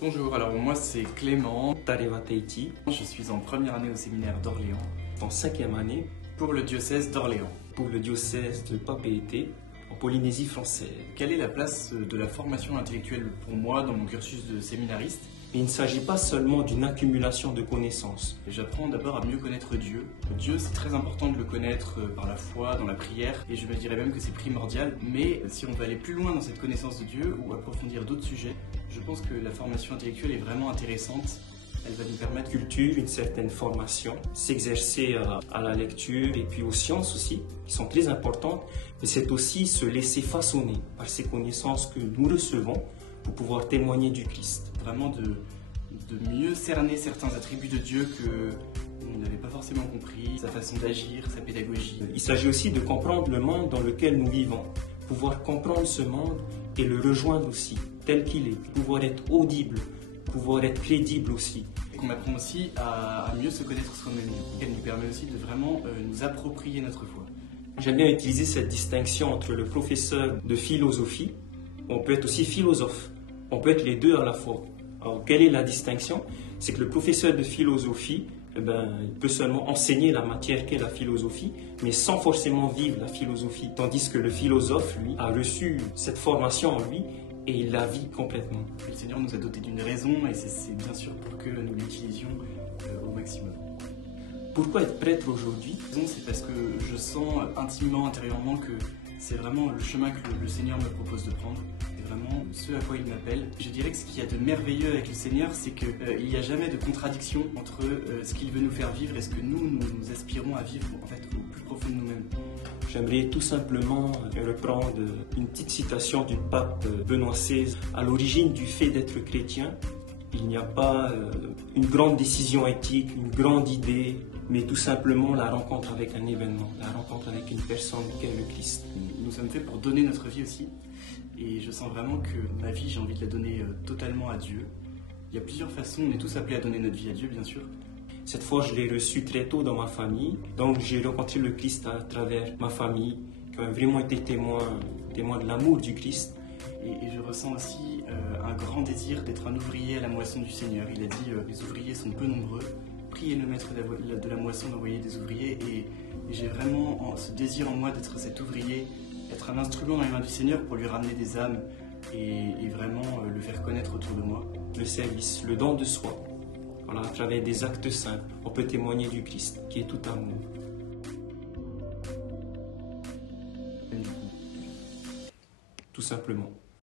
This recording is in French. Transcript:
Bonjour, alors moi c'est Clément, Tareva Teiti, je suis en première année au séminaire d'Orléans en 5e année pour le diocèse d'Orléans. pour le diocèse de Papeete en Polynésie française. Quelle est la place de la formation intellectuelle pour moi dans mon cursus de séminariste? Il ne s'agit pas seulement d'une accumulation de connaissances. J'apprends d'abord à mieux connaître Dieu. Dieu, c'est très important de le connaître par la foi, dans la prière, et je me dirais même que c'est primordial. Mais si on veut aller plus loin dans cette connaissance de Dieu ou approfondir d'autres sujets, je pense que la formation intellectuelle est vraiment intéressante. Elle va nous permettre Culture, une certaine formation, s'exercer à la lecture et puis aux sciences aussi, qui sont très importantes, mais c'est aussi se laisser façonner par ces connaissances que nous recevons pour pouvoir témoigner du Christ. vraiment de mieux cerner certains attributs de Dieu que on n'avait pas forcément compris, sa façon d'agir, sa pédagogie. Il s'agit aussi de comprendre le monde dans lequel nous vivons, pouvoir comprendre ce monde et le rejoindre aussi, tel qu'il est, pouvoir être audible, pouvoir être crédible aussi. Et qu'on apprend aussi à mieux se connaître soi-même. Elle nous permet aussi de vraiment nous approprier notre foi. J'aime bien utiliser cette distinction entre le professeur de philosophie, on peut être aussi philosophe, on peut être les deux à la fois. Alors, quelle est la distinction? C'est que le professeur de philosophie, il peut seulement enseigner la matière qu'est la philosophie, mais sans forcément vivre la philosophie. Tandis que le philosophe, lui, a reçu cette formation en lui et il la vit complètement. Le Seigneur nous a dotés d'une raison et c'est bien sûr pour que nous l'utilisions au maximum. Pourquoi être prêtre aujourd'hui? C'est parce que je sens intimement, intérieurement que c'est vraiment le chemin que le Seigneur me propose de prendre. C'est vraiment ce à quoi il m'appelle. Je dirais que ce qu'il y a de merveilleux avec le Seigneur, c'est qu'il n'y a jamais de contradiction entre ce qu'il veut nous faire vivre et ce que nous aspirons à vivre en fait, au plus profond de nous-mêmes. J'aimerais tout simplement reprendre une petite citation du pape Benoît XVI. À l'origine du fait d'être chrétien, il n'y a pas une grande décision éthique, une grande idée, mais tout simplement la rencontre avec un événement, la rencontre avec une personne qu'est le Christ. Nous sommes faits pour donner notre vie aussi, et je sens vraiment que ma vie, j'ai envie de la donner totalement à Dieu. Il y a plusieurs façons, on est tous appelés à donner notre vie à Dieu, bien sûr. Cette fois, je l'ai reçu très tôt dans ma famille, donc j'ai rencontré le Christ à travers ma famille, qui a vraiment été témoin de l'amour du Christ. Et je ressens aussi un grand désir d'être un ouvrier à la moisson du Seigneur. Il a dit les ouvriers sont peu nombreux, priez le maître de la moisson d'envoyer des ouvriers. Et j'ai vraiment ce désir en moi d'être cet ouvrier, être un instrument dans les mains du Seigneur pour lui ramener des âmes et vraiment le faire connaître autour de moi. Le service, le don de soi. Voilà, à travers des actes simples, on peut témoigner du Christ, qui est tout amour. Tout simplement.